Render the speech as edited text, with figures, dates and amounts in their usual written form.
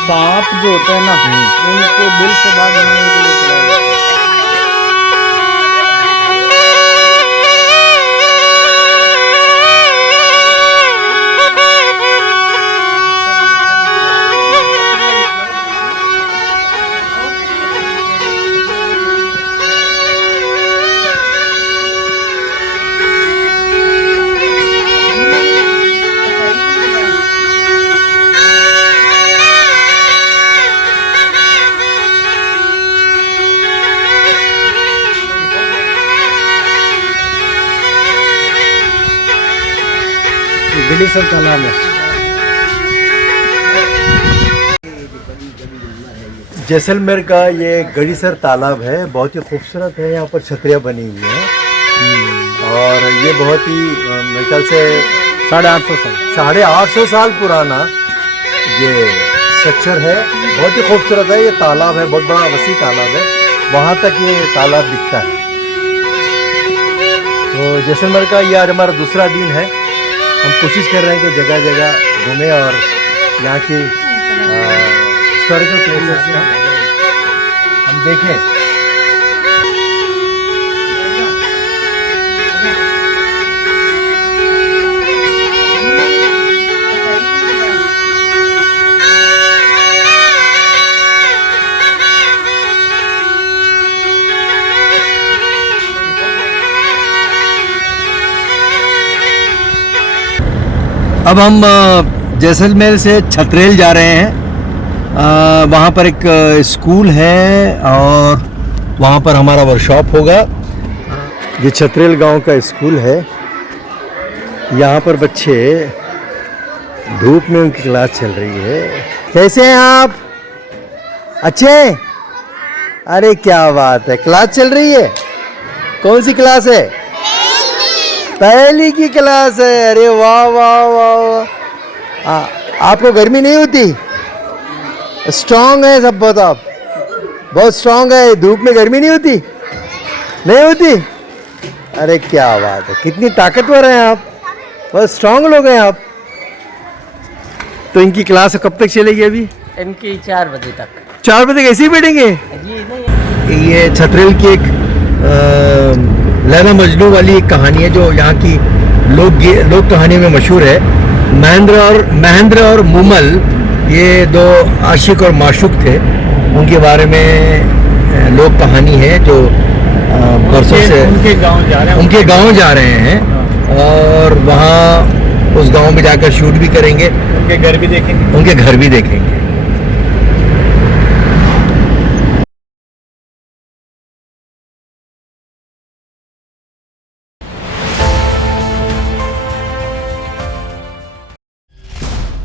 सांप जो होते हैं ना उनको दिल से बात बनाने के लिए चलाया जाता है। गड़ीसर तालाब है। जैसलमेर का ये गड़ीसर तालाब है, बहुत ही खूबसूरत है। यहाँ पर छतरियाँ बनी हुई हैं और ये बहुत ही मेरे ख्याल से 850 साल पुराना ये स्ट्रक्चर है। बहुत ही खूबसूरत है। ये तालाब है, बहुत बड़ा वसी तालाब है, वहाँ तक ये तालाब दिखता है। तो जैसलमेर का ये आज हमारा दूसरा दिन है। हम कोशिश कर रहे हैं कि जगह जगह घूमें और यहाँ की हिस्टोरिकल प्लेसेस हम देखें। अब हम जैसलमेर से छतरेल जा रहे हैं। वहाँ पर एक स्कूल है और वहाँ पर हमारा वर्कशॉप होगा। ये छतरेल गांव का स्कूल है। यहाँ पर बच्चे धूप में उनकी क्लास चल रही है। कैसे हैं आप? अच्छे? अरे क्या बात है, क्लास चल रही है। कौन सी क्लास है? पहली की क्लास है। अरे वाह वाह वाह। आपको गर्मी नहीं होती? स्ट्रांग है सब, बहुत आप बहुत स्ट्रांग है। धूप में गर्मी नहीं होती? नहीं होती? अरे क्या बात है, कितनी ताकतवर हैं आप, बहुत स्ट्रांग लोग हैं आप। तो इनकी क्लास कब तक चलेगी? अभी इनकी 4 बजे तक। 4 बजे तक ऐसे ही बैठेंगे? ये छतरेल की एक लैला मजनू वाली एक कहानी है जो यहाँ की लोक कहानियों में मशहूर है। महेंद्र और मुमल, ये 2 आशिक और माशूक थे। उनके बारे में लोक कहानी है जो बरसों से उनके गांव जा रहे हैं और वहाँ उस गांव में जाकर शूट भी करेंगे, उनके घर भी देखेंगे।